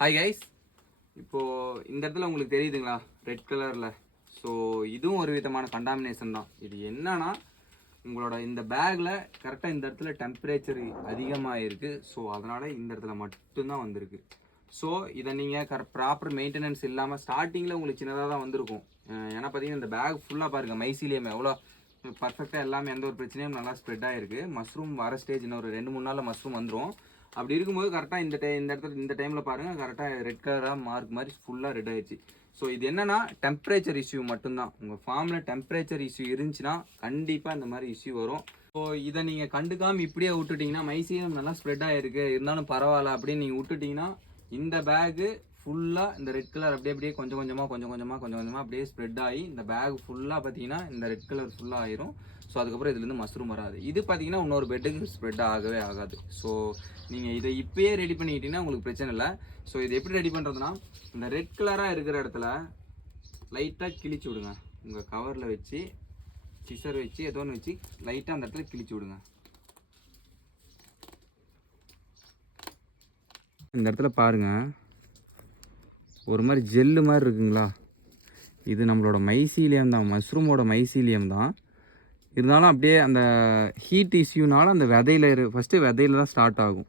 Hi guys இப்போது இந்த இடத்துல உங்களுக்கு தெரியுதுங்களா? ரெட் கலரில் ஸோ இதுவும் ஒரு விதமான கண்டாமினேஷன் தான். இது என்னன்னா உங்களோட இந்த பேக்கில் கரெக்டாக இந்த இடத்துல டெம்பரேச்சர் அதிகமாக இருக்குது ஸோ அதனால் இந்த இடத்துல மட்டும்தான் வந்திருக்கு. ஸோ இதை நீங்கள் கர ப்ராப்பர் மெயின்டெனன்ஸ் இல்லாமல் ஸ்டார்டிங்கில் உங்களுக்கு சின்னதாக தான் வந்திருக்கும். ஏன்னா பார்த்தீங்கன்னா இந்த பேக் ஃபுல்லாக பாருங்கள் மைசிலியம் எவ்வளோ பர்ஃபெக்டாக எல்லாமே எந்த ஒரு பிரச்சனையும் நல்லா ஸ்ப்ரெட் ஆகிருக்கு மஷ்ரூம் வர ஸ்டேஜ் இன்னும் ஒரு ரெண்டு மூணு நாளில் மஷ்ரூம் வந்துடும் அப்படி இருக்கும்போது கரெக்டாக இந்த டை இந்த இடத்துல இந்த டைமில் பாருங்கள் கரெக்டாக ரெட் கலராக மார்க் மாதிரி ஃபுல்லாக ரெட் ஆயிடுச்சு. ஸோ இது என்னென்னா டெம்பரேச்சர் இஷ்யூ மட்டும்தான். உங்கள் ஃபார்மில் டெம்பரேச்சர் இஷ்யூ இருந்துச்சுன்னா கண்டிப்பாக இந்த மாதிரி இஷ்யூ வரும். ஸோ இதை நீங்கள் கண்டுக்காமல் இப்படியே விட்டுட்டிங்கன்னா மைசீரம் நல்லா ஸ்ப்ரெட் ஆகிருக்கு இருந்தாலும் பரவாயில்ல அப்படின்னு நீங்கள் விட்டுட்டிங்கன்னா இந்த பேகு ஃபுல்லாக இந்த ரெட் கலர் அப்படியே அப்படியே கொஞ்சம் கொஞ்சமாக கொஞ்சம் கொஞ்சமாக கொஞ்சம் கொஞ்சமாக அப்படியே ஸ்ப்ரெட் ஆகி இந்த பேக் ஃபுல்லாக பார்த்தீங்கன்னா இந்த ரெட் கலர் ஃபுல்லாக ஆயிரும். ஸோ அதுக்கப்புறம் இதுலேருந்து மஷ்ரூம் வராது. இது பார்த்தீங்கன்னா இன்னொரு பெட்டுக்கு ஸ்ப்ரெட் ஆகவே ஆகாது. ஸோ நீங்கள் இதை இப்போயே ரெடி பண்ணிக்கிட்டீங்கன்னா உங்களுக்கு பிரச்சனை இல்லை. ஸோ இது எப்படி ரெடி பண்ணுறதுனா இந்த ரெட் கலராக இருக்கிற இடத்துல லைட்டாக கிழிச்சு விடுங்க. உங்கள் கவரில் வச்சு சிசர் வச்சு ஏதோ ஒன்று வச்சு லைட்டாக அந்த இடத்துல கிழிச்சு விடுங்க. இந்த இடத்துல பாருங்கள் ஒரு மாதிரி ஜெல்லு மாதிரி இருக்குங்களா? இது நம்மளோட மைசீலியம் தான் மஷ்ரூமோட மைசீலியம் தான். இருந்தாலும் அப்படியே அந்த ஹீட் இஷ்யூனால அந்த விதையில இரு ஃபஸ்ட்டு விதையில தான் ஸ்டார்ட் ஆகும்.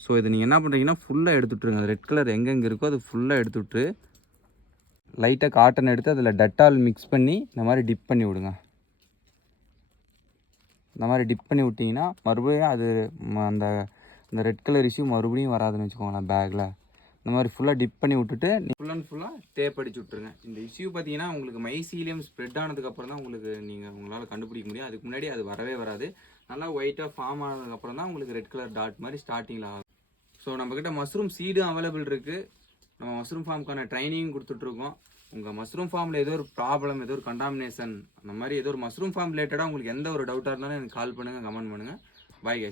ஸோ இதை நீங்கள் என்ன பண்ணுறீங்கன்னா ஃபுல்லாக எடுத்துட்ருங்க அந்த ரெட் கலர் எங்கெங்கே இருக்கோ அது ஃபுல்லாக எடுத்துவிட்டு லைட்டாக காட்டன் எடுத்து அதில் டெட்டால் மிக்ஸ் பண்ணி இந்த மாதிரி டிப் பண்ணி விடுங்க. இந்த மாதிரி டிப் பண்ணி விட்டிங்கன்னா மறுபடியும் அது ம- அந்த அந்த ரெட் கலர் இஷ்யூ மறுபடியும் வராதுன்னு வச்சுக்கோங்களேன் பேக்கில் இந்த மாதிரி ஃபுல்லாக டிப் பண்ணி விட்டுட்டு ஃபுல் அண்ட் ஃபுல்லாக டேப் அடிச்சு விட்ருங்க இந்த இஷ்யூ பார்த்தீங்கன்னா உங்களுக்கு மைசீலியம் ஸ்ப்ரெட் ஆனதுக்கப்புறம் தான் உங்களுக்கு நீங்கள் உங்களால் கண்டுபிடிக்க முடியும். அதுக்கு முன்னாடி அது வரவே வராது. நல்லா ஒயிட்டாக ஃபார்ம் ஆனதுக்கப்புறம் தான் உங்களுக்கு ரெட் கலர் டாட் மாதிரி ஸ்டார்டிங்கில் ஆகும். ஸோ நம்மக்கிட்ட மஷ்ரூம் சீடும் அவைலபிள் இருக்குது நம்ம மஷ்ரூம் ஃபார்முக்கான ட்ரைனிங் கொடுத்துட்ருக்கோம். உங்கள் மஷ்ரூம் ஃபார்மில் ஏதோ ஒரு ப்ராப்ளம் ஏதோ ஒரு கண்டாமினேஷன் அந்த மாதிரி ஏதோ ஒரு மஷ்ரூம் ஃபார்ம் ரிலேட்டடாக உங்களுக்கு எந்த ஒரு டவுட்டாக இருந்தாலும் எனக்கு கால் பண்ணுங்கள் கமெண்ட் பண்ணுங்கள் பாய்